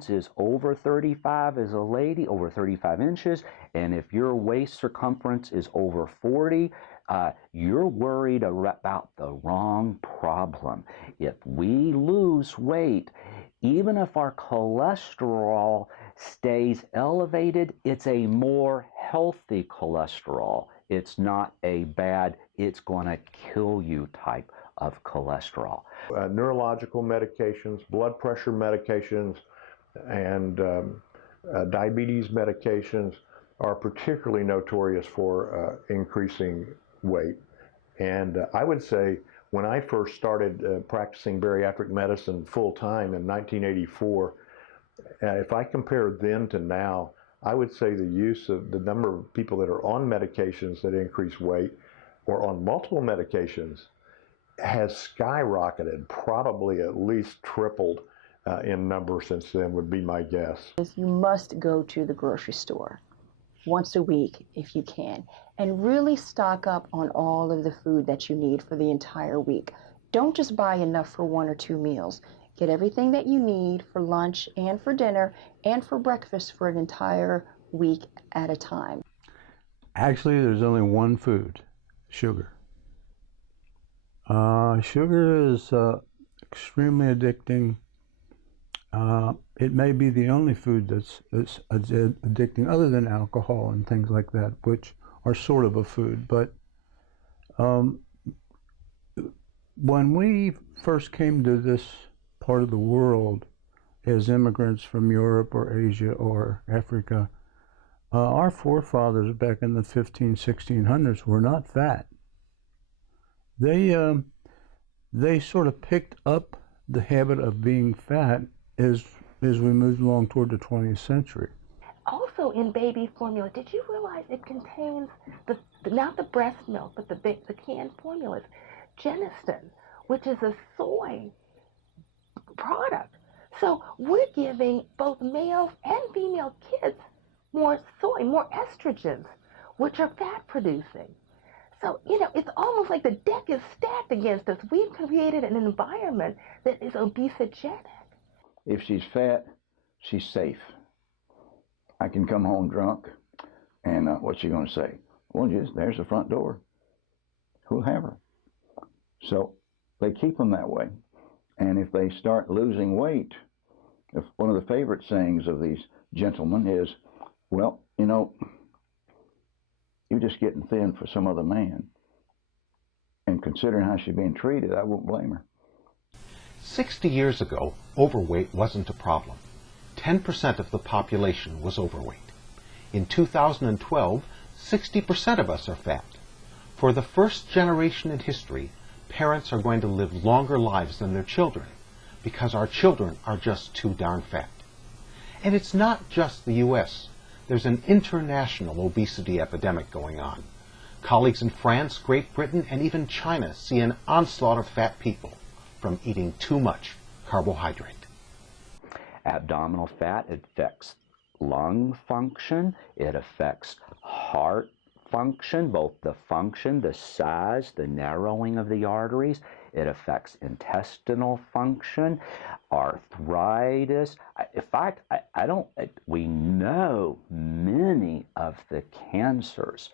circumference is over 35 as a lady, over 35 inches, and if your waist circumference is over 40, you're worried about the wrong problem. If we lose weight, even if our cholesterol stays elevated, it's a more healthy cholesterol. It's not a bad, it's going to kill you type of cholesterol. Neurological medications, blood pressure medications, and diabetes medications are particularly notorious for increasing weight. And I would say when I first started practicing bariatric medicine full-time in 1984, if I compare then to now, I would say the use of the number of people that are on medications that increase weight or on multiple medications has skyrocketed, probably at least tripled in number since then would be my guess. You must go to the grocery store once a week if you can and really stock up on all of the food that you need for the entire week. Don't just buy enough for 1 or 2 meals. Get everything that you need for lunch and for dinner and for breakfast for an entire week at a time. Actually, there's only one food: sugar. Sugar is extremely addicting. It may be the only food that's addicting, other than alcohol and things like that, which are sort of a food. But when we first came to this part of the world as immigrants from Europe or Asia or Africa, our forefathers back in the 1600s were not fat. They sort of picked up the habit of being fat as we moved along toward the 20th century. Also in baby formula, did you realize it contains not the breast milk, but the canned formulas, genistein, which is a soy product. So we're giving both male and female kids more soy, more estrogens, which are fat producing. So, it's almost like the deck is stacked against us. We've created an environment that is obesogenic. If she's fat, she's safe. I can come home drunk, and what's she going to say? Well, just there's the front door. Who'll have her? So they keep them that way. And if they start losing weight, if one of the favorite sayings of these gentlemen is, well, you're just getting thin for some other man. And considering how she's being treated, I won't blame her. 60 years ago, overweight wasn't a problem. 10% of the population was overweight. In 2012, 60% of us are fat. For the first generation in history, parents are going to live longer lives than their children because our children are just too darn fat. And it's not just the U.S. There's an international obesity epidemic going on. Colleagues in France, Great Britain, and even China see an onslaught of fat people from eating too much carbohydrate. Abdominal fat affects lung function, it affects heart function, both the function, the size, the narrowing of the arteries. It affects intestinal function, arthritis. In fact, we know many of the cancers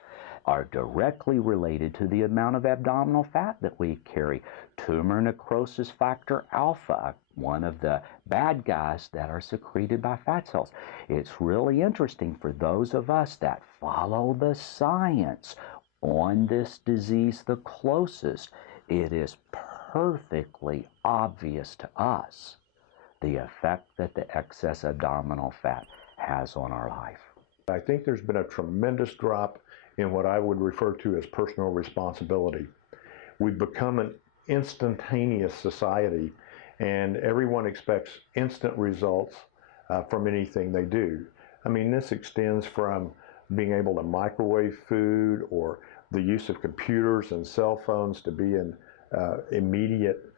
are directly related to the amount of abdominal fat that we carry. Tumor necrosis factor alpha, one of the bad guys that are secreted by fat cells. It's really interesting for those of us that follow the science on this disease the closest. It is perfectly obvious to us the effect that the excess abdominal fat has on our life. I think there's been a tremendous drop in what I would refer to as personal responsibility. We've become an instantaneous society, and everyone expects instant results from anything they do. I mean, this extends from being able to microwave food or the use of computers and cell phones to be in immediate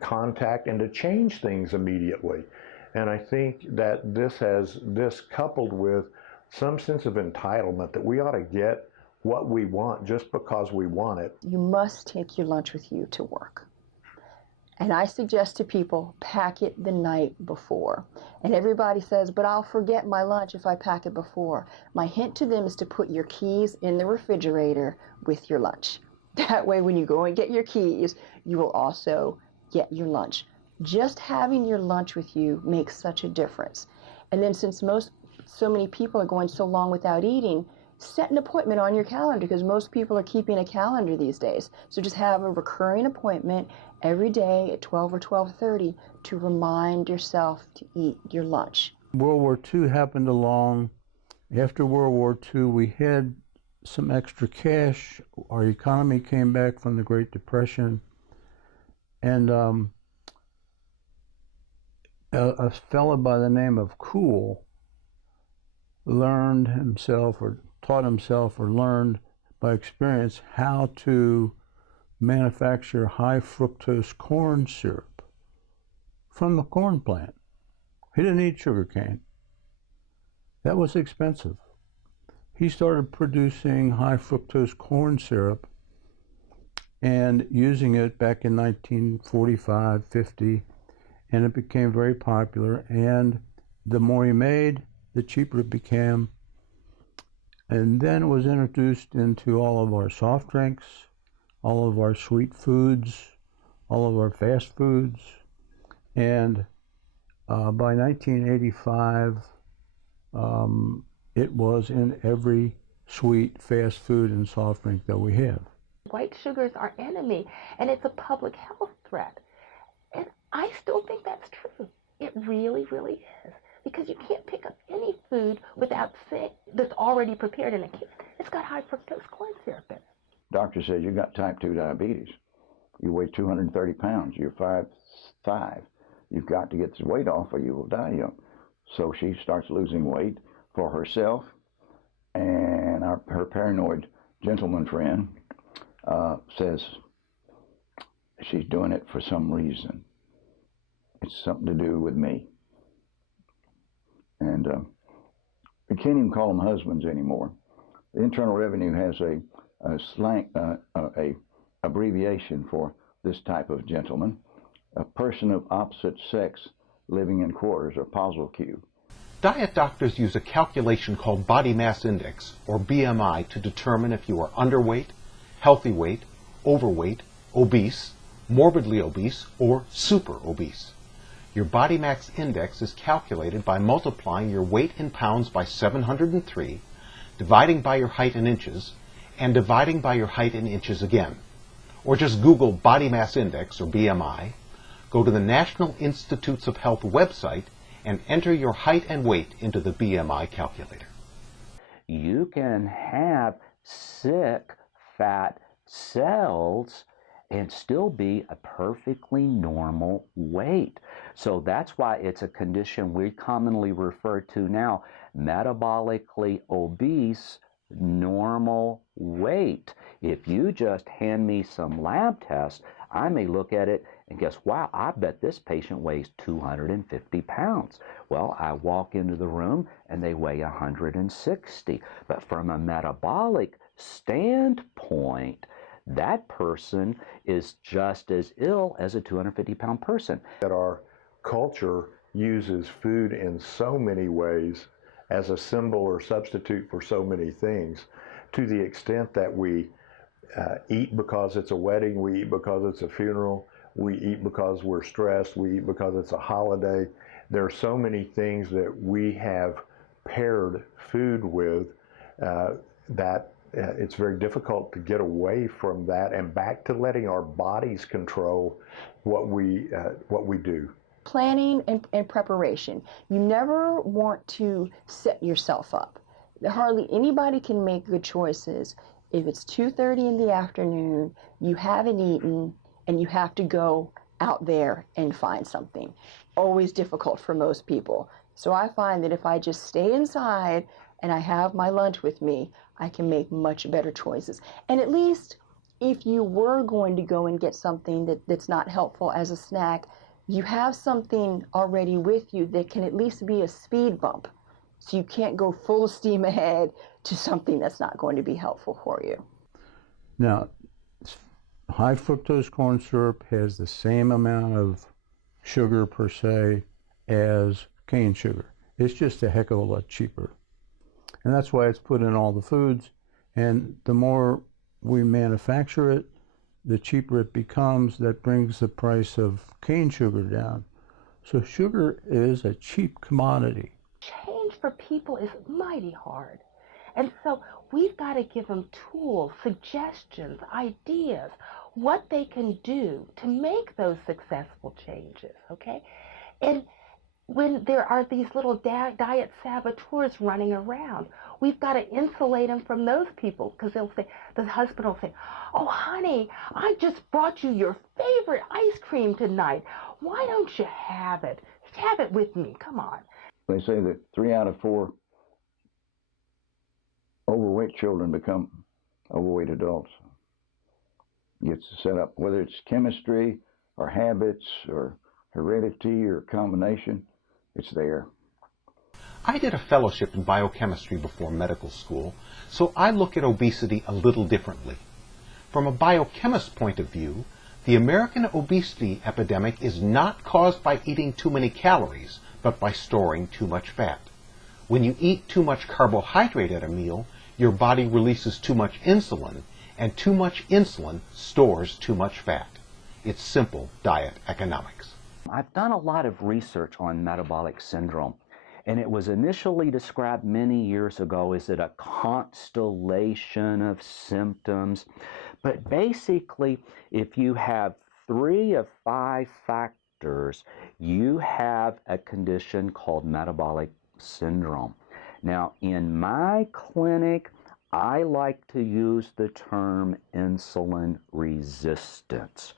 contact and to change things immediately. And I think that this coupled with some sense of entitlement that we ought to get what we want just because we want it. You must take your lunch with you to work. And I suggest to people, pack it the night before. And everybody says, but I'll forget my lunch if I pack it before. My hint to them is to put your keys in the refrigerator with your lunch. That way, when you go and get your keys, you will also get your lunch. Just having your lunch with you makes such a difference. And then since so many people are going so long without eating, set an appointment on your calendar, because most people are keeping a calendar these days. So just have a recurring appointment every day at 12 or 12:30 to remind yourself to eat your lunch. World War II happened along. After World War II, we had some extra cash. Our economy came back from the Great Depression. And a fellow by the name of Cool learned himself, or taught himself, or learned by experience how to manufacture high fructose corn syrup from the corn plant. He didn't eat sugar cane. That was expensive. He started producing high fructose corn syrup and using it back in 1945, 50, and it became very popular. And the more he made, the cheaper it became. And then it was introduced into all of our soft drinks, all of our sweet foods, all of our fast foods. And by 1985, it was in every sweet, fast food and soft drink that we have. White sugar is our enemy, and it's a public health threat. And I still think that's true. It really, really is. Because you can't pick up any food without that's already prepared in a can. It's got high fructose corn syrup in it. Doctor says you got type 2 diabetes. You weigh 230 pounds. You're 5'5". You've got to get this weight off or you will die young. So she starts losing weight for herself, and her paranoid gentleman friend says she's doing it for some reason. It's something to do with me. And we can't even call them husbands anymore. The Internal Revenue has a slang, abbreviation for this type of gentleman: a person of opposite sex living in quarters, or puzzle cube. Diet doctors use a calculation called body mass index, or BMI, to determine if you are underweight, healthy weight, overweight, obese, morbidly obese, or super obese. Your body mass index is calculated by multiplying your weight in pounds by 703, dividing by your height in inches, and dividing by your height in inches again. Or just Google body mass index, or BMI, go to the National Institutes of Health website, and enter your height and weight into the BMI calculator. You can have sick fat cells and still be a perfectly normal weight. So that's why it's a condition we commonly refer to now, metabolically obese, normal weight. If you just hand me some lab tests, I may look at it and guess, wow, I bet this patient weighs 250 pounds. Well, I walk into the room and they weigh 160. But from a metabolic standpoint, that person is just as ill as a 250-pound person. That our culture uses food in so many ways as a symbol or substitute for so many things, to the extent that we eat because it's a wedding, we eat because it's a funeral, we eat because we're stressed, we eat because it's a holiday. There are so many things that we have paired food with that it's very difficult to get away from that and back to letting our bodies control what we do. Planning and preparation. You never want to set yourself up. Hardly anybody can make good choices if it's 2:30 in the afternoon, you haven't eaten, and you have to go out there and find something. Always difficult for most people. So I find that if I just stay inside and I have my lunch with me, I can make much better choices. And at least if you were going to go and get something that's not helpful as a snack, you have something already with you that can at least be a speed bump. So you can't go full steam ahead to something that's not going to be helpful for you. Now, High fructose corn syrup has the same amount of sugar per se as cane sugar. It's just a heck of a lot cheaper. And that's why it's put in all the foods. And the more we manufacture it, the cheaper it becomes. That brings the price of cane sugar down. So sugar is a cheap commodity. Change for people is mighty hard. And so we've got to give them tools, suggestions, ideas, what they can do to make those successful changes, okay? And when there are these little diet saboteurs running around, we've got to insulate them from those people, because they'll say, the husband will say, oh, honey, I just brought you your favorite ice cream tonight. Why don't you have it? Have it with me. Come on. They say that 3 out of 4 overweight children become overweight adults. It's set up, whether it's chemistry or habits or heredity or combination, it's there. I did a fellowship in biochemistry before medical school, so I look at obesity a little differently. From a biochemist's point of view, the American obesity epidemic is not caused by eating too many calories, but by storing too much fat. When you eat too much carbohydrate at a meal, your body releases too much insulin, and too much insulin stores too much fat. It's simple diet economics. I've done a lot of research on metabolic syndrome, and it was initially described many years ago as a constellation of symptoms. But basically, if you have 3 of 5 factors, you have a condition called metabolic syndrome. Now, in my clinic, I like to use the term insulin resistance,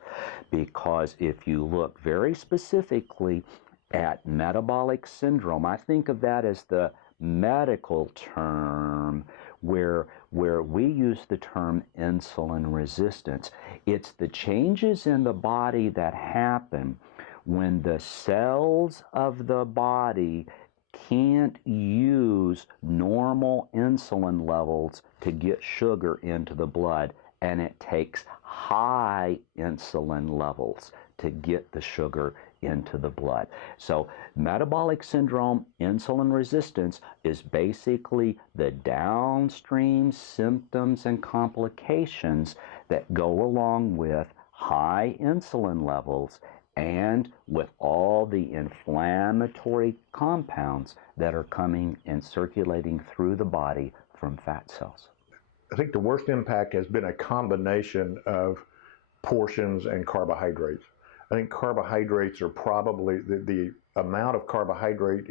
because if you look very specifically at metabolic syndrome, I think of that as the medical term where we use the term insulin resistance. It's the changes in the body that happen when the cells of the body can't use normal insulin levels to get sugar into the blood, and it takes high insulin levels to get the sugar into the blood. So metabolic syndrome, insulin resistance, is basically the downstream symptoms and complications that go along with high insulin levels and with all the inflammatory compounds that are coming and circulating through the body from fat cells. I think the worst impact has been a combination of portions and carbohydrates. I think carbohydrates are probably the amount of carbohydrate